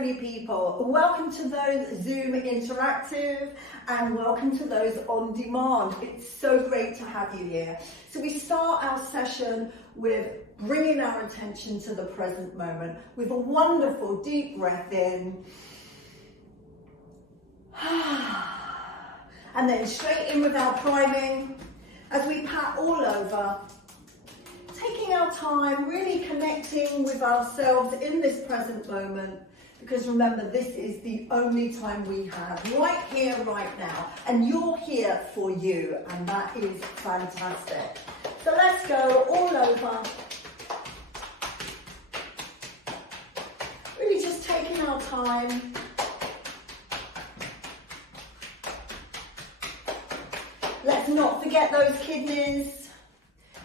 lovely people. Welcome to those Zoom interactive and welcome to those on demand. It's so great to have you here. So we start our session with bringing our attention to the present moment with a wonderful deep breath in. And then straight in with our priming as we pat all over. Taking our time, really connecting with ourselves in this present moment, because remember, this is the only time we have, right here, right now, and you're here for you, and that is fantastic. So let's go all over. Really just taking our time. Let's not forget those kidneys.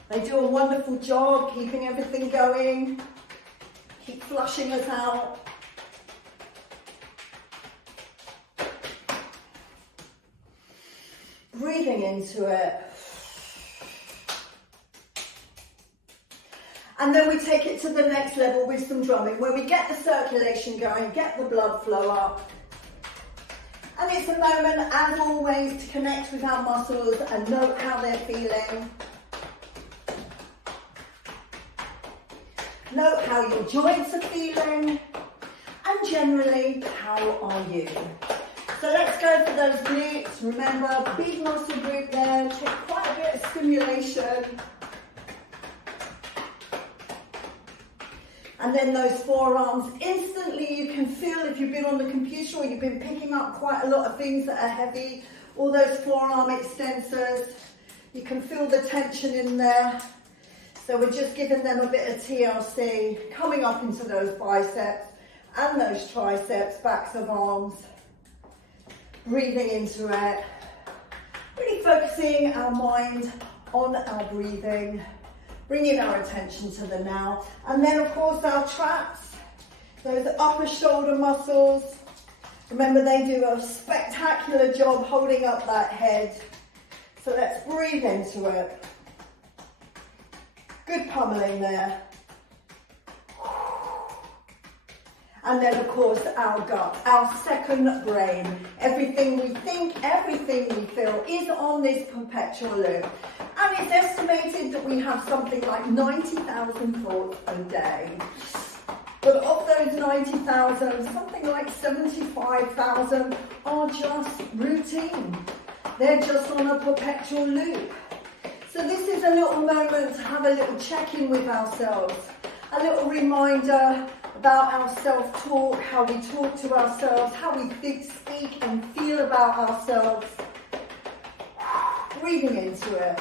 They do a wonderful job keeping everything going, keep flushing us out. Breathing into it. And then we take it to the next level with some drumming, where we get the circulation going, get the blood flow up. And it's a moment, as always, to connect with our muscles and note how they're feeling. Note how your joints are feeling, and generally, how are you? So let's go for those glutes. Remember, big muscle group there, take quite a bit of stimulation. And then those forearms, instantly you can feel, if you've been on the computer or you've been picking up quite a lot of things that are heavy, all those forearm extensors, you can feel the tension in there. So we're just giving them a bit of TLC, coming up into those biceps and those triceps, backs of arms. Breathing into it. Really focusing our mind on our breathing, bringing our attention to the now. And then of course our traps, those upper shoulder muscles. Remember, they do a spectacular job holding up that head. So let's breathe into it. Good pummeling there. And then of course our gut, our second brain. Everything we think, everything we feel is on this perpetual loop. And it's estimated that we have something like 90,000 thoughts a day. But of those 90,000, something like 75,000 are just routine. They're just on a perpetual loop. So this is a little moment to have a little check-in with ourselves, a little reminder about our self-talk, how we talk to ourselves, how we think, speak and feel about ourselves. Breathing into it.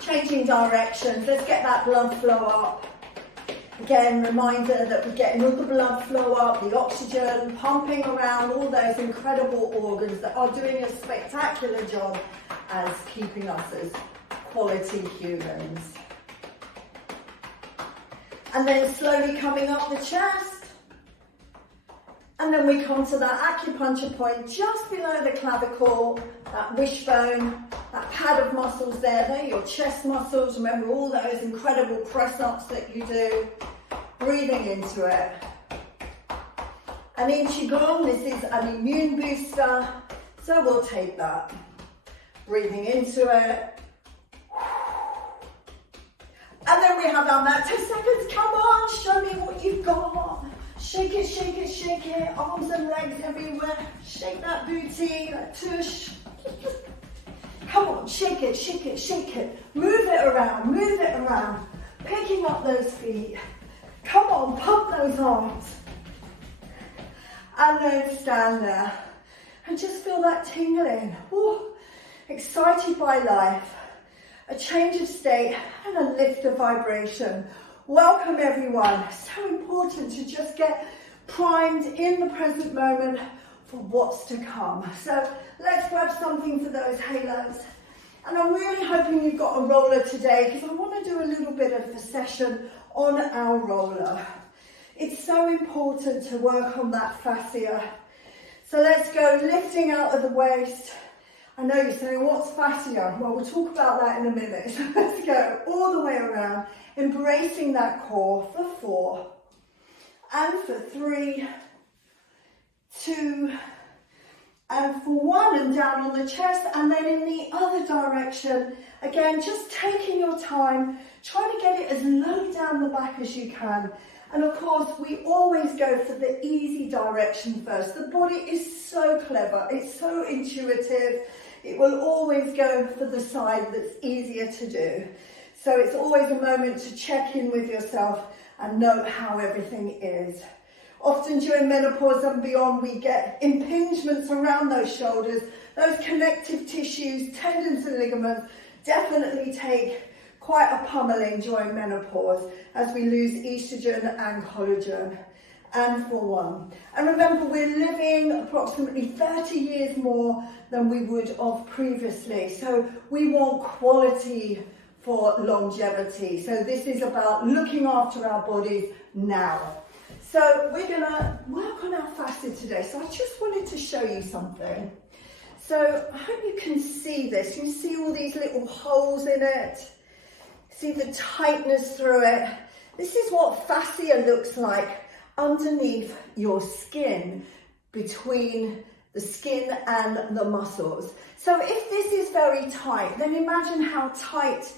Changing directions, let's get that blood flow up. Again, reminder that we're getting all the blood flow up, the oxygen pumping around all those incredible organs that are doing a spectacular job as keeping us as quality humans. And then slowly coming up the chest. And then we come to that acupuncture point just below the clavicle, that wishbone, that pad of muscles there. They're your chest muscles. Remember all those incredible press-ups that you do. Breathing into it. And in Qigong, this is an immune booster, so we'll take that. Breathing into it. And then we have our mat. 10 seconds, come on, show me what you've got. Shake it, shake it, shake it. Arms and legs everywhere. Shake that booty, that tush. Come on, shake it, shake it, shake it. Move it around, move it around. Picking up those feet. Come on, pump those arms. And then stand there. And just feel that tingling. Ooh, excited by life. A change of state and a lift of vibration. Welcome everyone. So important to just get primed in the present moment for what's to come. So let's grab something for those halos. And I'm really hoping you've got a roller today, because I want to do a little bit of a session on our roller. It's so important to work on that fascia. So let's go lifting out of the waist. I know you're saying, what's fascia? Well, we'll talk about that in a minute. So let's go all the way around, embracing that core for 4, and for 3, 2, and for 1, and down on the chest, and then in the other direction. Again, just taking your time, try to get it as low down the back as you can. And of course, we always go for the easy direction first. The body is so clever, it's so intuitive. It will always go for the side that's easier to do. So it's always a moment to check in with yourself and note how everything is. Often during menopause and beyond, we get impingements around those shoulders. Those connective tissues, tendons and ligaments definitely take quite a pummeling during menopause as we lose estrogen and collagen. And for 1. And remember, we're living approximately 30 years more than we would have previously. So we want quality for longevity. So this is about looking after our bodies now. So we're gonna work on our fascia today. So I just wanted to show you something. So I hope you can see this. You see all these little holes in it. See the tightness through it. This is what fascia looks like underneath your skin, between the skin and the muscles. So if this is very tight, then imagine how tight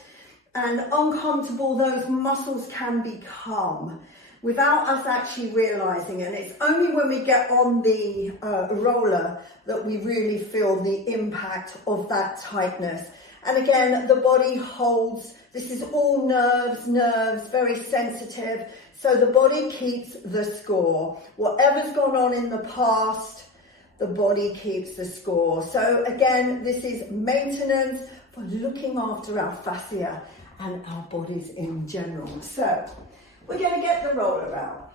and uncomfortable those muscles can become without us actually realizing it. And it's only when we get on the roller that we really feel the impact of that tightness. And again, the body holds, this is all nerves, very sensitive. So the body keeps the score. Whatever's gone on in the past, the body keeps the score. So again, this is maintenance for looking after our fascia and our bodies in general. So we're going to get the roller out.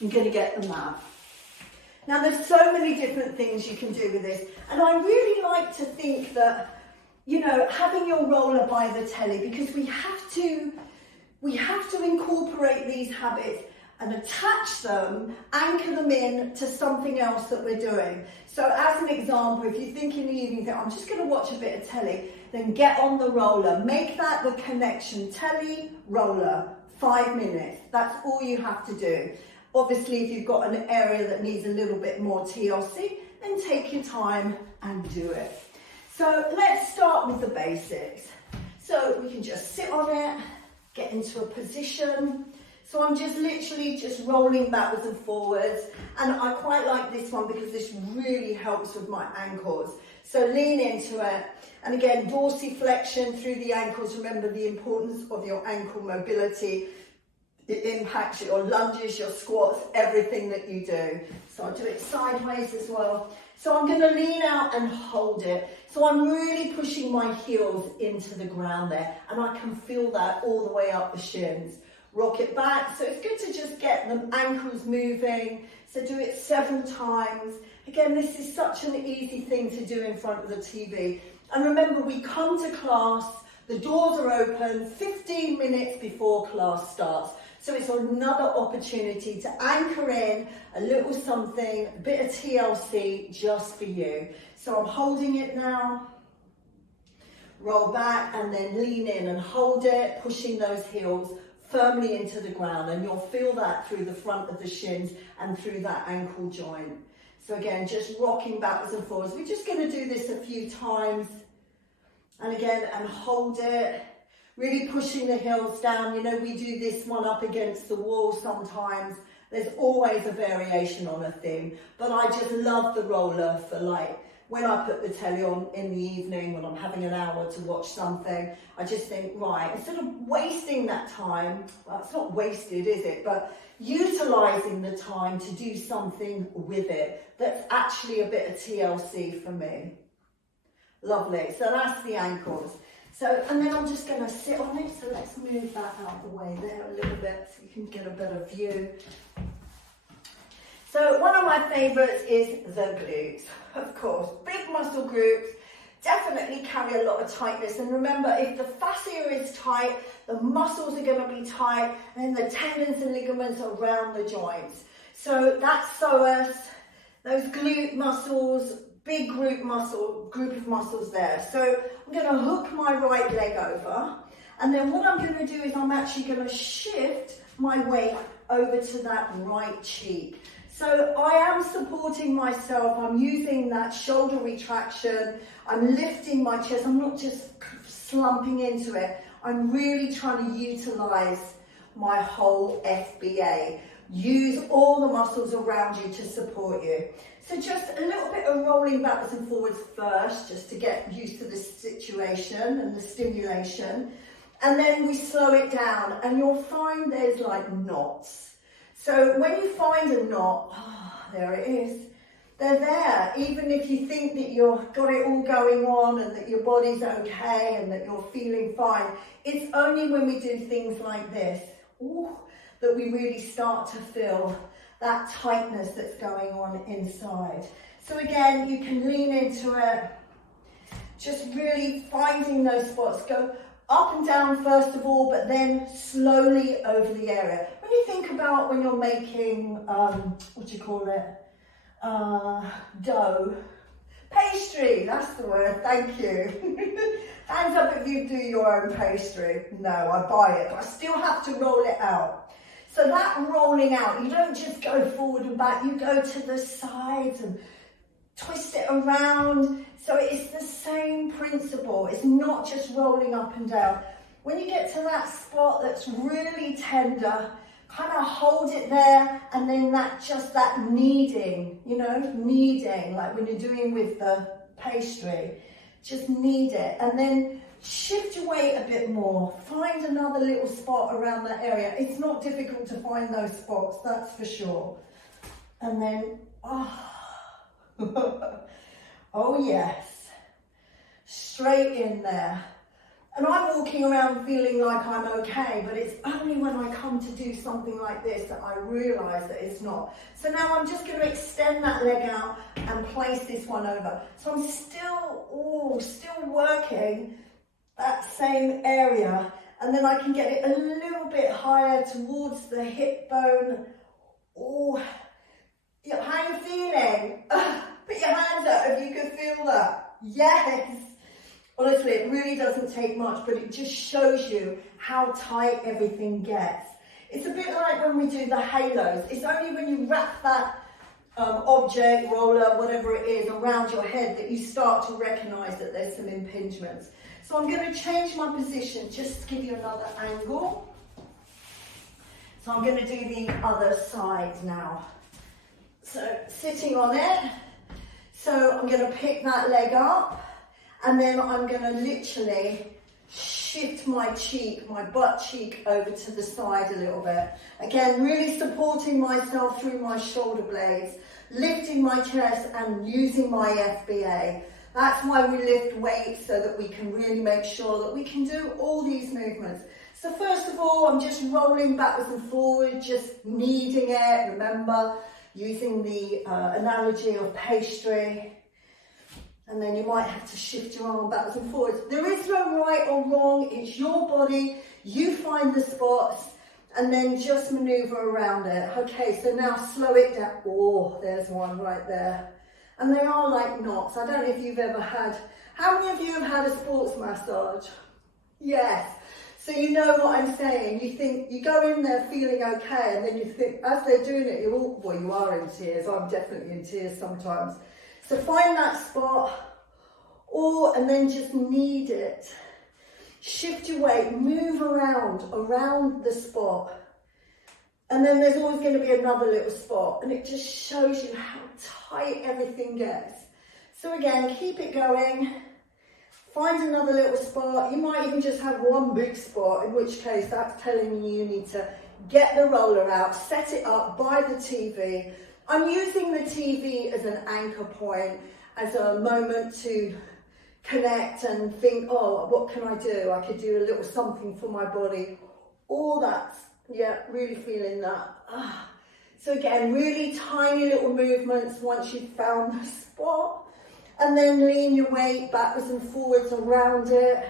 I'm going to get the mat. Now there's so many different things you can do with this. And I really like to think that, you know, having your roller by the telly, because we have to incorporate these habits and attach them, anchor them in to something else that we're doing. So as an example, if you think in the evening, I'm just going to watch a bit of telly, then get on the roller. Make that the connection. Telly, roller, 5 minutes. That's all you have to do. Obviously, if you've got an area that needs a little bit more TLC, then take your time and do it. So let's start with the basics. So we can just sit on it, get into a position. So I'm just literally just rolling backwards and forwards. And I quite like this one because this really helps with my ankles. So lean into it. And again, dorsiflexion through the ankles. Remember the importance of your ankle mobility. It impacts your lunges, your squats, everything that you do. So I'll do it sideways as well. So I'm going to lean out and hold it. So I'm really pushing my heels into the ground there. And I can feel that all the way up the shins. Rock it back. So it's good to just get the ankles moving. So do it 7 times. Again, this is such an easy thing to do in front of the TV. And remember, we come to class, the doors are open 15 minutes before class starts. So it's another opportunity to anchor in a little something, a bit of TLC just for you. So I'm holding it now. Roll back and then lean in and hold it, pushing those heels firmly into the ground. And you'll feel that through the front of the shins and through that ankle joint. So again, just rocking backwards and forwards. We're just going to do this a few times. And again, and hold it. Really pushing the heels down. You know, we do this one up against the wall sometimes. There's always a variation on a theme. But I just love the roller for like, when I put the telly on in the evening, when I'm having an hour to watch something, I just think, right, instead of wasting that time, well, it's not wasted, is it? But utilising the time to do something with it that's actually a bit of TLC for me. Lovely. So that's the ankles. So, and then I'm just going to sit on it. So let's move that out of the way there a little bit so you can get a better view. So one of my favourites is the glutes, of course. Big muscle groups definitely carry a lot of tightness. And remember, if the fascia is tight, the muscles are going to be tight, and then the tendons and ligaments around the joints. So that's psoas, those glute muscles, big group of muscles there. So I'm going to hook my right leg over, and then what I'm going to do is I'm actually going to shift my weight over to that right cheek. So I am supporting myself, I'm using that shoulder retraction, I'm lifting my chest, I'm not just slumping into it, I'm really trying to utilize my whole FBA. Use all the muscles around you to support you. So just a little bit of rolling backwards and forwards first, just to get used to this situation and the stimulation. And then we slow it down, and you'll find there's like knots. So when you find a knot, there it is. They're there. Even if you think that you've got it all going on and that your body's okay and that you're feeling fine, it's only when we do things like this that we really start to feel that tightness that's going on inside. So again, you can lean into it, just really finding those spots. Go up and down first of all, but then slowly over the area. When you think about when you're making, what do you call it? Dough. Pastry, that's the word, thank you. Hands up if you do your own pastry. No, I buy it, but I still have to roll it out. So that rolling out, you don't just go forward and back, you go to the sides and twist it around. So it's the same principle. It's not just rolling up and down. When you get to that spot that's really tender, kind of hold it there, and then that kneading, kneading, like when you're doing with the pastry, just knead it, and then shift your weight a bit more. Find another little spot around that area. It's not difficult to find those spots, that's for sure. And then, oh yes, straight in there. And I'm walking around feeling like I'm okay, but it's only when I come to do something like this that I realise that it's not. So now I'm just going to extend that leg out and place this one over. So I'm still working that same area, and then I can get it a little bit higher towards the hip bone. Oh, how are you feeling? Put your hands up if you can feel that. Yes. Honestly, it really doesn't take much, but it just shows you how tight everything gets. It's a bit like when we do the halos. It's only when you wrap that object, roller, whatever it is, around your head that you start to recognise that there's some impingements. So I'm going to change my position just to give you another angle. So I'm going to do the other side now. So sitting on it. So I'm going to pick that leg up. And then I'm going to literally shift my butt cheek over to the side a little bit. Again, really supporting myself through my shoulder blades, lifting my chest and using my FBA. That's why we lift weights, so that we can really make sure that we can do all these movements. So first of all, I'm just rolling backwards and forwards, just kneading it. Remember, using the analogy of pastry. And then you might have to shift your arm backwards and forwards. There is no right or wrong. It's your body. You find the spots and then just maneuver around it. Okay, so now slow it down. Oh, there's one right there. And they are like knots. I don't know if you've ever had, how many of you have had a sports massage? Yes. So you know what I'm saying. You think, you go in there feeling okay, and then you think, as they're doing it, you are in tears. I'm definitely in tears sometimes. So find that spot, and then just knead it. Shift your weight, move around the spot. And then there's always going to be another little spot, and it just shows you how tight everything gets. So again, keep it going. Find another little spot. You might even just have one big spot, in which case that's telling you need to get the roller out, set it up by the TV. I'm using the TV as an anchor point, as a moment to connect and think, oh, what can I do? I could do a little something for my body. All that, really feeling that. So again, really tiny little movements once you've found the spot, and then lean your weight backwards and forwards around it.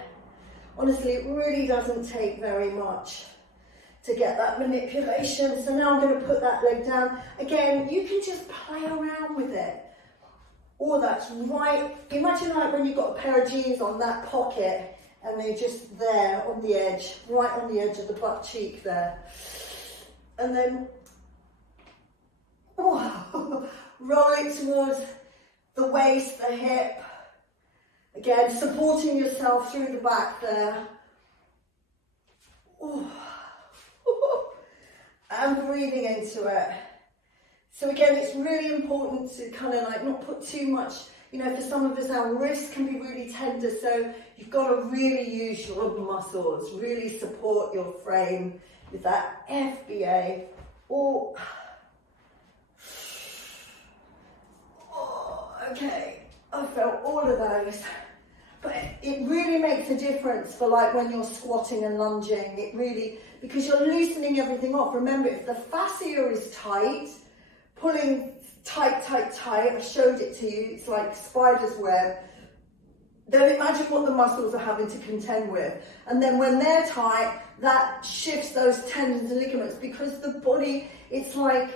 Honestly, it really doesn't take very much to get that manipulation. So now I'm going to put that leg down. Again, you can just play around with it. Oh, that's right. Imagine like when you've got a pair of jeans on that pocket and they're just there on the edge, right on the edge of the butt cheek there. And then roll it towards the waist, the hip. Again, supporting yourself through the back there. And breathing into it. So again, it's really important to kind of like not put too much, you know, for some of us our wrists can be really tender, so you've got to really use your muscles, really support your frame with that FBA. Okay, I felt all of those. But it really makes a difference for like when you're squatting and lunging. It really, because you're loosening everything off. Remember, if the fascia is tight, pulling tight, I showed it to you, it's like spider's web. Then imagine what the muscles are having to contend with. And then when they're tight, that shifts those tendons and ligaments, because the body, it's like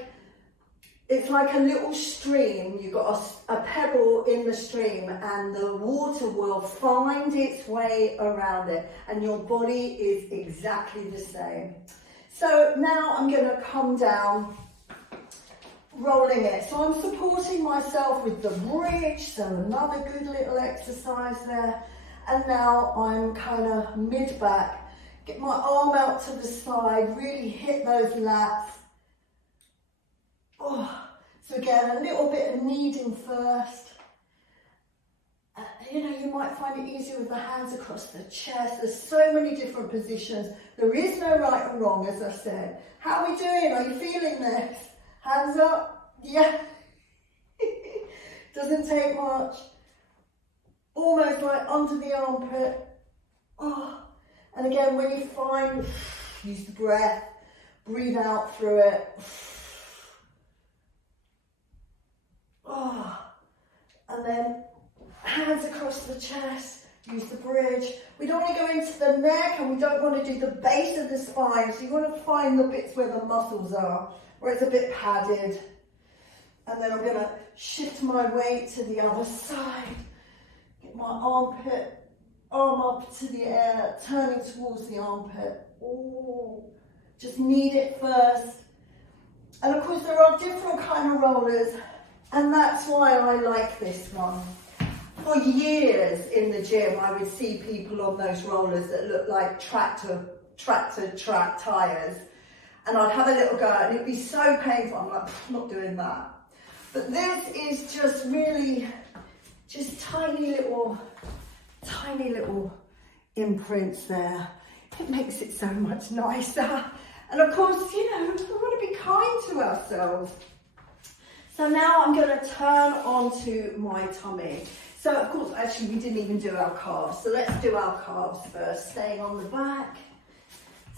a little stream. You've got a pebble in the stream and the water will find its way around it, and your body is exactly the same. So now I'm going to come down, rolling it. So I'm supporting myself with the bridge, so another good little exercise there. And now I'm kind of mid-back, get my arm out to the side, really hit those lats. So again, a little bit of kneading first. You know, you might find it easier with the hands across the chest. There's so many different positions. There is no right or wrong, as I said. How are we doing? Are you feeling this? Hands up? Yeah. Doesn't take much. Almost like under the armpit. And again, when you find, use the breath, breathe out through it. And then hands across the chest, use the bridge. We don't want to go into the neck, and we don't want to do the base of the spine. So you want to find the bits where the muscles are, where it's a bit padded. And then I'm going to shift my weight to the other side. Get my arm up to the air, turning towards the armpit. Just knead it first. And of course there are different kind of rollers, and that's why I like this one. For years in the gym, I would see people on those rollers that look like tractor track tires, and I'd have a little go, and it'd be so painful. I'm like, I'm not doing that. But this is just really, just tiny little imprints there. It makes it so much nicer. And of course, you know, we want to be kind to ourselves. So now I'm going to turn onto my tummy. So of course, actually we didn't even do our calves. So let's do our calves first, staying on the back.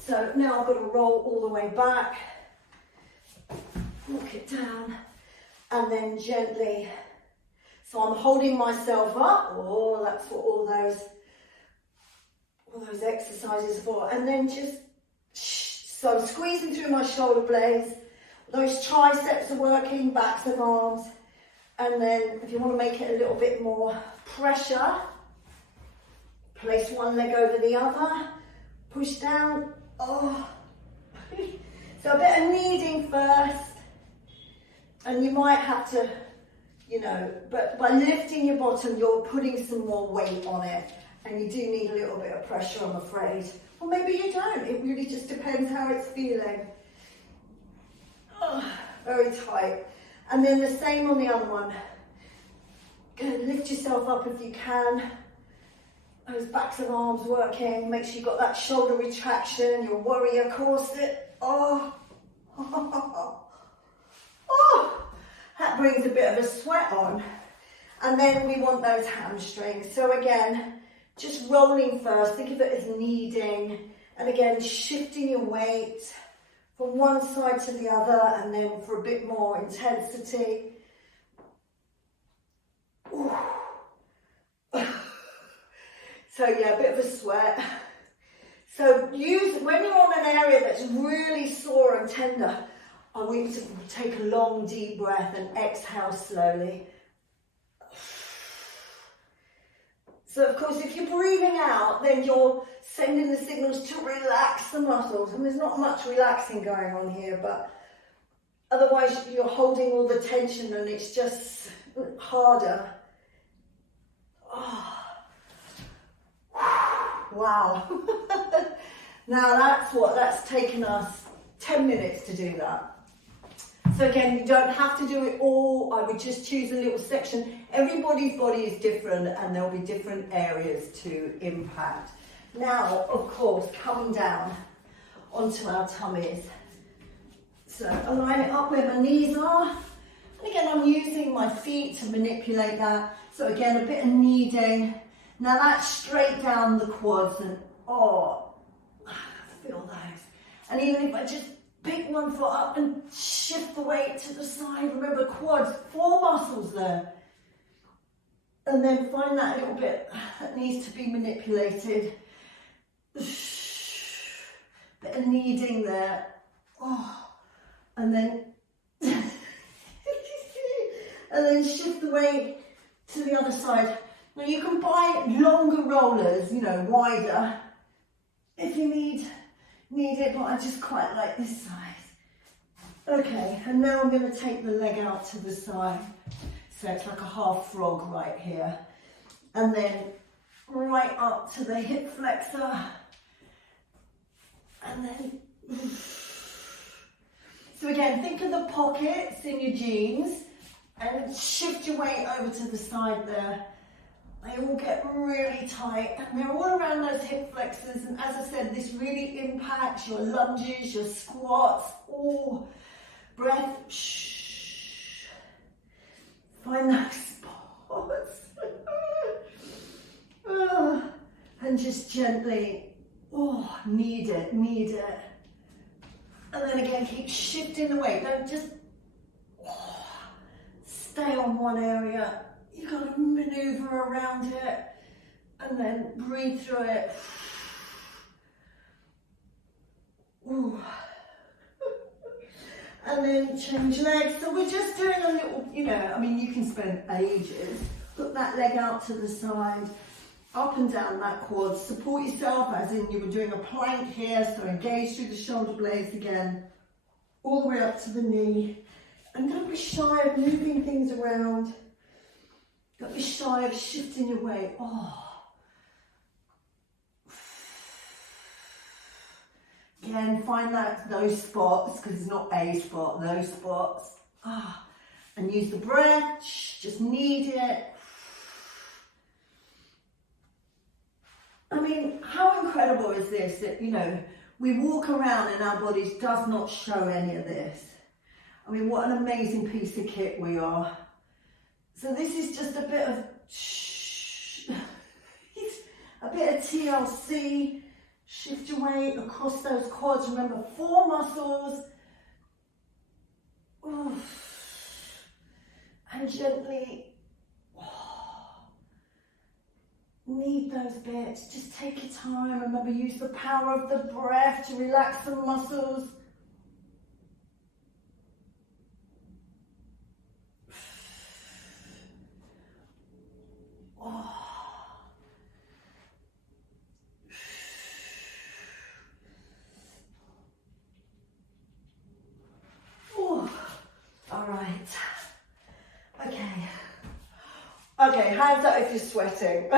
So now I've got to roll all the way back, walk it down, and then gently. So I'm holding myself up. That's what all those exercises are for. And then just, so I'm squeezing through my shoulder blades. Those triceps are working, backs of arms. And then if you want to make it a little bit more pressure, place one leg over the other, push down. So a bit of kneading first. And you might have to, you know, but by lifting your bottom, you're putting some more weight on it. And you do need a little bit of pressure, I'm afraid. Or maybe you don't. It really just depends how it's feeling. Very tight. And then the same on the other one. Good, lift yourself up if you can. Those backs of arms working. Make sure you've got that shoulder retraction, your warrior corset. That brings a bit of a sweat on. And then we want those hamstrings. So again, just rolling first. Think of it as kneading. And again, shifting your weight from one side to the other, and then for a bit more intensity. So yeah, a bit of a sweat. So when you're on an area that's really sore and tender, I want you to take a long deep breath and exhale slowly. So of course, if you're breathing out, then you're sending the signals to relax the muscles. And there's not much relaxing going on here, but otherwise you're holding all the tension and it's just harder. Oh. Wow. Now that's taken us 10 minutes to do that. So again, you don't have to do it all. I would just choose a little section. Everybody's body is different and there'll be different areas to impact. Now, of course, coming down onto our tummies. So align it up where my knees are. And again, I'm using my feet to manipulate that. So again, a bit of kneading. Now that's straight down the quads and oh, feel those. And even if I just pick one foot up and shift the weight to the side, remember quads, 4 muscles there. And then find that little bit that needs to be manipulated. Bit of kneading there. Oh, and then and then shift the weight to the other side. Now you can buy longer rollers, you know, wider, if you need it, but I just quite like this size. Okay, and now I'm going to take the leg out to the side. So it's like a half frog right here. And then right up to the hip flexor. And then, so again, think of the pockets in your jeans and shift your weight over to the side there. They all get really tight and they're all around those hip flexors, and as I said, this really impacts your lunges, your squats. Oh, breath, shh. Find those spots. Oh, and just gently, oh, knead it. And then again, keep shifting the weight. Don't just stay on one area. You've got to maneuver around it and then breathe through it. Ooh. And then change legs. So we're just doing a little, you know, I mean, you can spend ages. Put that leg out to the side, up and down that quad. Support yourself as in you were doing a plank here. So engage through the shoulder blades again, all the way up to the knee. And don't be shy of moving things around. Don't be shy of shifting your weight. Oh. Again, find those spots, because it's not a spot, those spots. Ah. And use the breath, just knead it. I mean, how incredible is this that, you know, we walk around and our bodies does not show any of this. I mean, what an amazing piece of kit we are. So this is just a bit of a bit of TLC. Shift your weight across those quads. Remember, 4 muscles. Oof. And gently knead those bits. Just take your time. Remember, use the power of the breath to relax the muscles. Okay, hands up if you're sweating.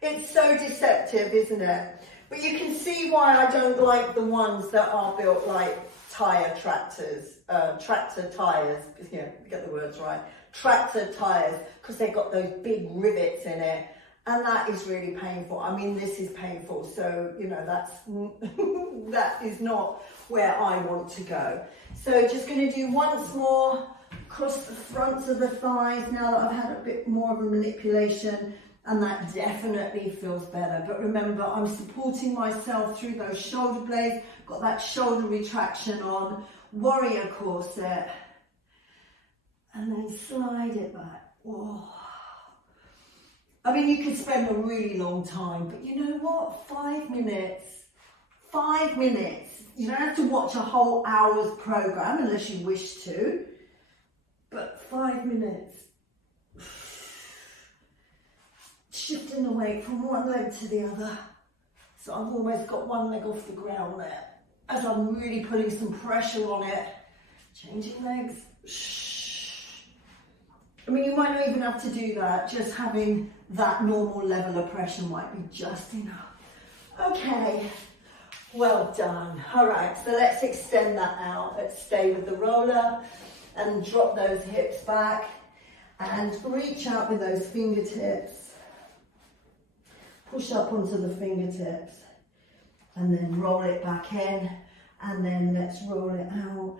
It's so deceptive, isn't it? But you can see why I don't like the ones that are built like tyre tractors, tractor tyres, yeah, get the words right, tractor tyres, because they've got those big rivets in it, and that is really painful. I mean, this is painful, so, you know, that is not where I want to go. So just going to do once more. Across the fronts of the thighs now that I've had a bit more of a manipulation, and that definitely feels better. But remember, I'm supporting myself through those shoulder blades, got that shoulder retraction on, warrior corset, and then slide it back. Whoa. I mean, you could spend a really long time, but you know what? 5 minutes. 5 minutes. You don't have to watch a whole hour's program unless you wish to. But 5 minutes. shifting the weight from one leg to the other. So I've almost got one leg off the ground there, as I'm really putting some pressure on it. Changing legs. I mean, you might not even have to do that. Just having that normal level of pressure might be just enough. Okay, well done. All right, so let's extend that out. Let's stay with the roller and drop those hips back and reach out with those fingertips. Push up onto the fingertips and then roll it back in, and then let's roll it out.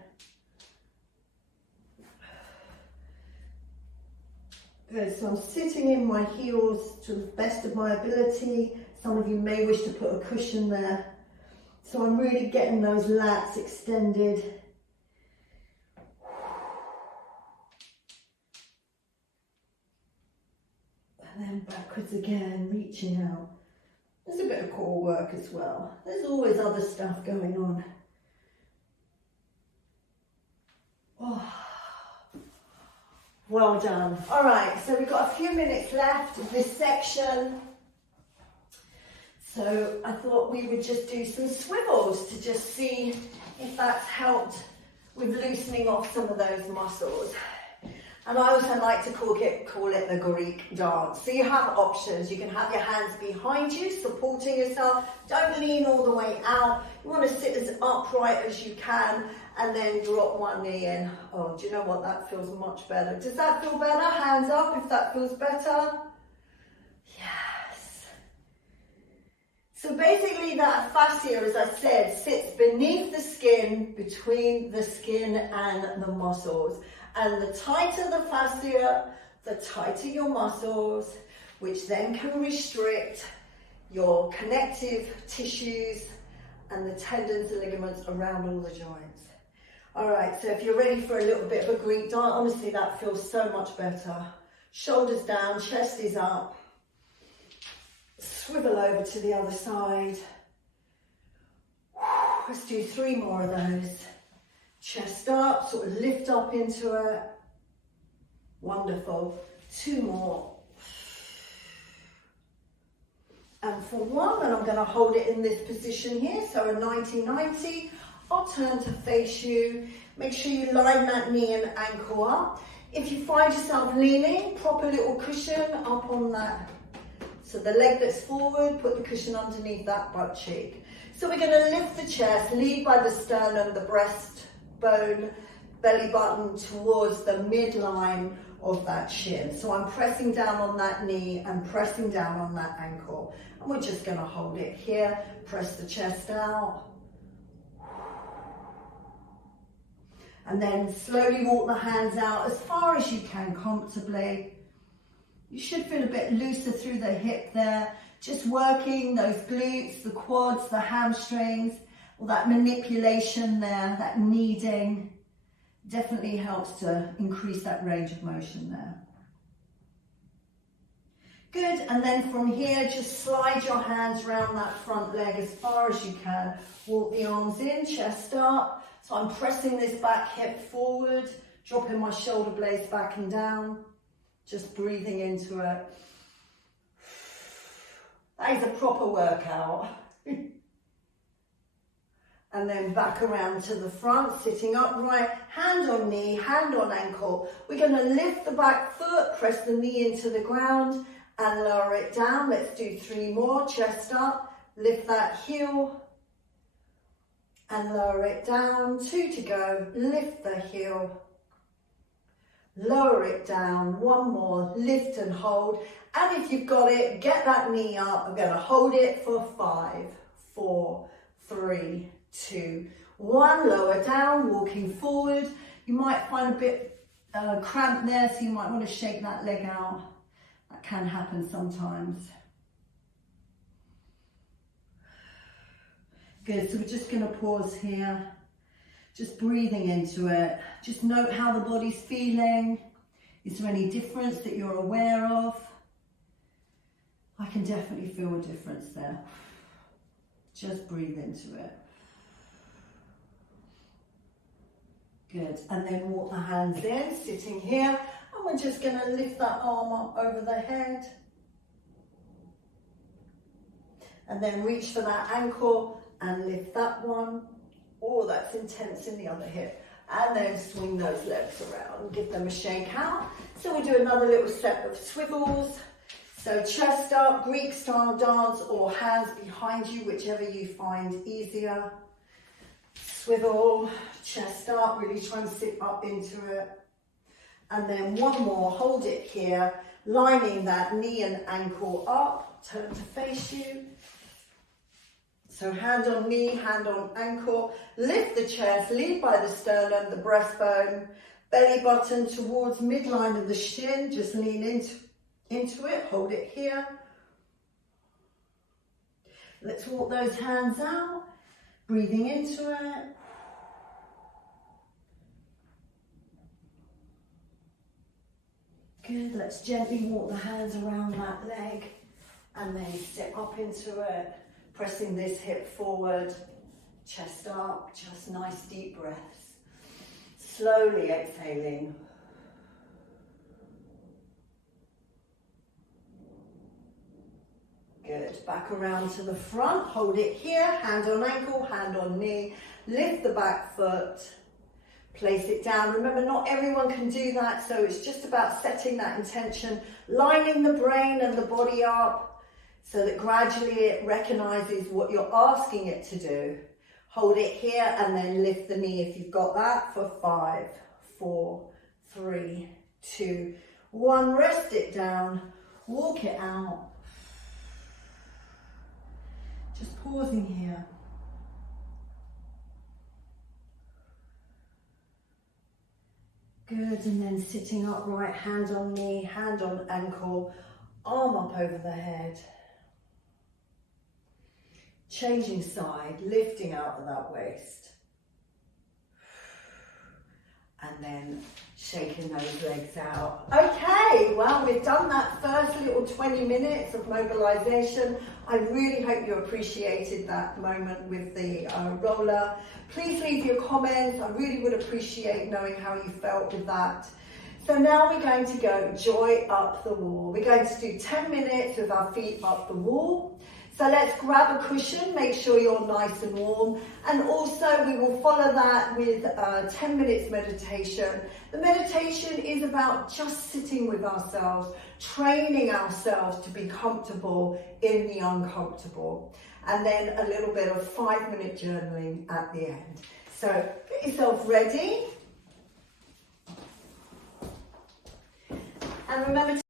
Good, so I'm sitting in my heels to the best of my ability. Some of you may wish to put a cushion there. So I'm really getting those lats extended. And then backwards again, reaching out. There's a bit of core work as well. There's always other stuff going on. Oh. Well done. All right, so we've got a few minutes left of this section. So I thought we would just do some swivels to just see if that's helped with loosening off some of those muscles. And I also like to call it the Greek dance. So you have options. You can have your hands behind you, supporting yourself. Don't lean all the way out. You want to sit as upright as you can and then drop one knee in. Oh, do you know what? That feels much better. Does that feel better? Hands up if that feels better. Yes. So basically that fascia, as I said, sits beneath the skin, between the skin and the muscles. And the tighter the fascia, the tighter your muscles, which then can restrict your connective tissues and the tendons and ligaments around all the joints. All right, so if you're ready for a little bit of a Greek dance, honestly, that feels so much better. Shoulders down, chest is up. Swivel over to the other side. Let's do 3 more of those. Chest up, sort of lift up into it. Wonderful. 2 more. And for 1, and I'm going to hold it in this position here, so a 90-90. I'll turn to face you. Make sure you line that knee and ankle up. If you find yourself leaning, prop a little cushion up on that. So the leg that's forward, put the cushion underneath that butt cheek. So we're going to lift the chest, lead by the sternum, the breastbone, belly button towards the midline of that shin. So I'm pressing down on that knee and pressing down on that ankle. And we're just going to hold it here. Press the chest out. And then slowly walk the hands out as far as you can comfortably. You should feel a bit looser through the hip there. Just working those glutes, the quads, the hamstrings, all that manipulation there, that kneading, definitely helps to increase that range of motion there. Good, and then from here, just slide your hands around that front leg as far as you can. Walk the arms in, chest up. So I'm pressing this back hip forward, dropping my shoulder blades back and down, just breathing into it. That is a proper workout. And then back around to the front, sitting upright, hand on knee, hand on ankle. We're going to lift the back foot, press the knee into the ground and lower it down. Let's do 3 more, chest up, lift that heel and lower it down. 2 to go, lift the heel, lower it down. 1 more, lift and hold. And if you've got it, get that knee up. I'm going to hold it for 5, 4, 3, 2, 1. Lower down, walking forward. You might find a bit cramp there, so you might want to shake that leg out. That can happen sometimes. Good, so we're just going to pause here. Just breathing into it. Just note how the body's feeling. Is there any difference that you're aware of? I can definitely feel a difference there. Just breathe into it. Good, and then walk the hands in, sitting here, and we're just going to lift that arm up over the head. And then reach for that ankle and lift that one. Oh, that's intense in the other hip. And then swing those legs around, give them a shake out. So we'll do another little set of swivels. So chest up, Greek style dance, or hands behind you, whichever you find easier. Swivel, chest up, really try and sit up into it. And then one more, hold it here, lining that knee and ankle up, turn to face you. So hand on knee, hand on ankle, lift the chest, lead by the sternum, the breastbone, belly button towards midline of the shin, just lean into it, hold it here. Let's walk those hands out, breathing into it. Good, let's gently walk the hands around that leg and then sit up into it. Pressing this hip forward, chest up, just nice deep breaths. Slowly exhaling. Good, back around to the front, hold it here, hand on ankle, hand on knee, lift the back foot, place it down. Remember, not everyone can do that, so it's just about setting that intention, lining the brain and the body up, so that gradually it recognizes what you're asking it to do. Hold it here and then lift the knee if you've got that for 5, 4, 3, 2, 1. Rest it down, walk it out. Just pausing here. Good, and then sitting upright, hand on knee, hand on ankle, arm up over the head. Changing side, lifting out of that waist. And then shaking those legs out. Okay, well, we've done that first little 20 minutes of mobilization. I really hope you appreciated that moment with the roller. Please leave your comments. I really would appreciate knowing how you felt with that. So now we're going to go joy up the wall. We're going to do 10 minutes with our feet up the wall. So let's grab a cushion, make sure you're nice and warm. And also we will follow that with 10 minutes meditation. The meditation is about just sitting with ourselves, training ourselves to be comfortable in the uncomfortable. And then a little bit of 5-minute journaling at the end. So get yourself ready. And remember